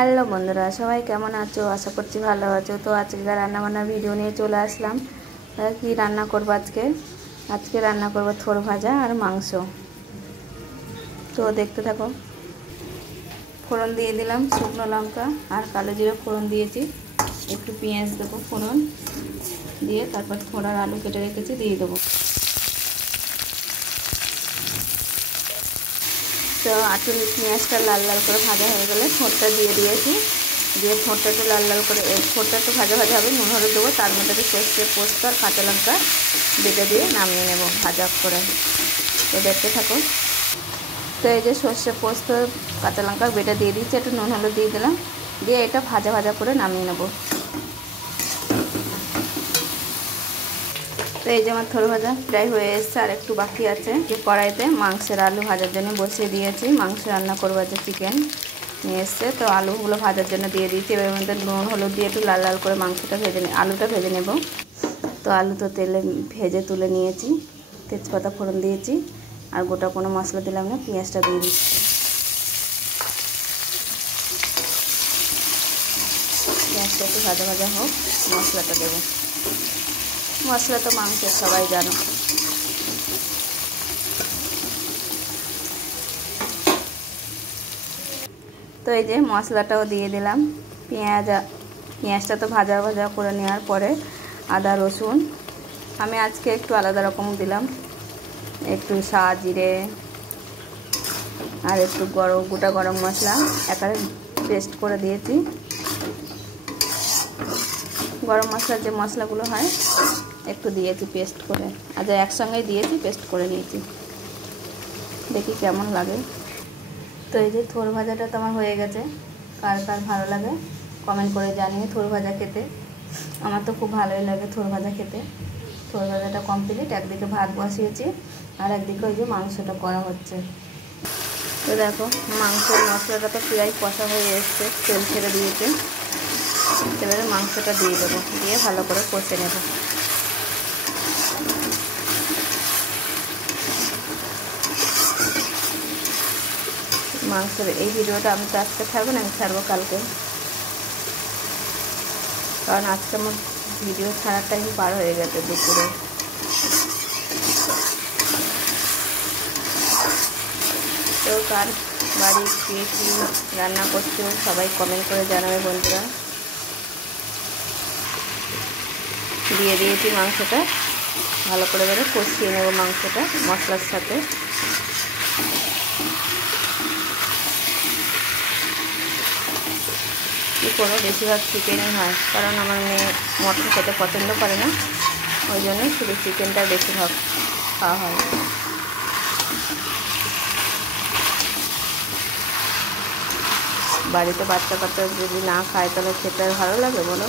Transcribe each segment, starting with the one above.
Hello বন্ধুরা, সবাই কেমন আছো? আশা করছি ভালো আছো। তো আজকে রান্নাবান্না ভিডিও নিয়ে চলে আসলাম। কি রান্না করবো আজকে রান্না করবো থোড় ভাজা আর মাংস। তো দেখতে থাকো। ফোড়ন দিয়ে দিলাম শুকনো লঙ্কা আর কালো জিরে ফোড়ন দিয়েছি। একটু পেঁয়াজ দেবো ফোড়ন দিয়ে, তারপর থোড় আর আলু কেটে রেখেছি দিয়ে দেবো। তো পেঁয়াজটা লাল লাল করে ভাজা হয়ে গেলে থোড়টা দিয়ে দিয়েছি। দিয়ে থোড়টা একটু লাল লাল করে থোড়টা একটু ভাজা ভাজা হবে, নুন হলুদ দেবো। তার মধ্যে একটু সর্ষে পোস্ত আর কাঁচা লঙ্কা বেটে দিয়ে নামিয়ে নেব ভাজা করে। তো দেখতে থাকো। তো এই যে সর্ষে পোস্ত কাঁচা লঙ্কা বেটে দিয়ে দিচ্ছি, একটু নুন হলুদ দিয়ে দিলাম, দিয়ে এটা ভাজা ভাজা করে নামিয়ে নেব। তো এই যে আমার থোড় ভাজা প্রায় হয়ে এসছে, আর একটু বাকি আছে। যে কড়াইতে মাংসের আলু ভাজার জন্য বসিয়ে দিয়েছি। মাংস রান্না করবো, যে চিকেন নিয়ে এসছে, তো আলুগুলো ভাজার জন্য দিয়ে দিয়েছি। এবার মধ্যে নুন হলুদ দিয়ে একটু লাল লাল করে মাংসটা আলুটা ভেজে নেব। তো আলু তো তেলে ভেজে তুলে নিয়েছি, তেজপাতা ফোড়ন দিয়েছি, আর গোটা কোনো মশলা দিলাম না, পেঁয়াজটা দিয়ে দিচ্ছি। পেঁয়াজটা একটু ভাজা ভাজা হোক, মশলাটা দেবো। মশলা তো মাংসের সবাই জানো। তো এই যে মশলাটাও দিয়ে দিলাম। পেঁয়াজটা তো ভাজা ভাজা করে নেওয়ার পরে আদা রসুন আমি আজকে একটু আলাদা রকম দিলাম। একটু জিরে আর একটু গোটা গরম মশলা একারে পেস্ট করে দিয়েছি। গরম মশলার যে মশলাগুলো হয় একটু দিয়েছি পেস্ট করে, আর একসঙ্গেই দিয়েছি, পেস্ট করে নিয়েছি। দেখি কেমন লাগে। তো এই যে থোড় ভাজাটা তো আমার হয়ে গেছে। কার কার ভালো লাগে কমেন্ট করে জানিয়ে থোড় ভাজা খেতে। আমার তো খুব ভালোই লাগে থোড় ভাজা খেতে। থোড় ভাজাটা কমপ্লিট। একদিকে ভাত বসিয়েছি আর একদিকে ওই যে মাংসটা করা হচ্ছে। তো দেখো মাংসের মশলাটা তো প্রায় কষা হয়ে এসছে, তেল ছেড়ে দিয়েছে। এবারে মাংসটা দিয়ে দেবো, দিয়ে ভালো করে কষে নেব। মাংসের এই ভিডিওটা আমি তো আজকে ছাড়বো না, আমি ছাড়বো কালকে, কারণ আজকে আমার ভিডিও ছাড়ার টাইম পার হয়ে গেছে দুপুরে। তো কার বাড়ি কে কী রান্না করছো সবাই কমেন্ট করে জানাবে বন্ধুরা। দিয়ে দিয়েছি মাংসটা, ভালো করে এবারে কষিয়ে নেব মাংসটা মশলার সাথে। কী করবো, বেশিরভাগ চিকেনই হয়, কারণ আমার মেয়ে মটন খেতে পছন্দ করে না, ওই জন্যই শুধু চিকেনটা বেশিরভাগ খাওয়া হয়। বাড়িতে বাচ্চা কাচ্চা যদি না খায় তাহলে খেতে ভালো লাগে বলো।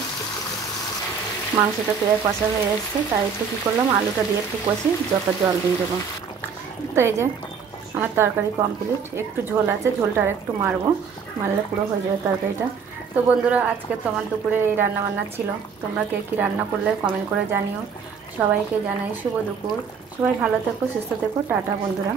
মাংসটা প্রায় কষা হয়ে এসছে, তাই একটু কী করলাম, আলুটা দিয়ে একটু কষি, জল দিয়ে দেবো। তো এই যে আমার তরকারি কমপ্লিট। একটু ঝোল আছে, ঝোলটা আর একটু মারলে পুরো হয়ে যাবে তরকারিটা। তো বন্ধুরা আজকে তোমার দুপুরে এই রান্নাবান্না ছিল। তোমরা কে কী রান্না করলে কমেন্ট করে জানিও। সবাইকে জানাই শুভ দুপুর। সবাই ভালো থেকো, সুস্থ থেকো, টাটা বন্ধুরা।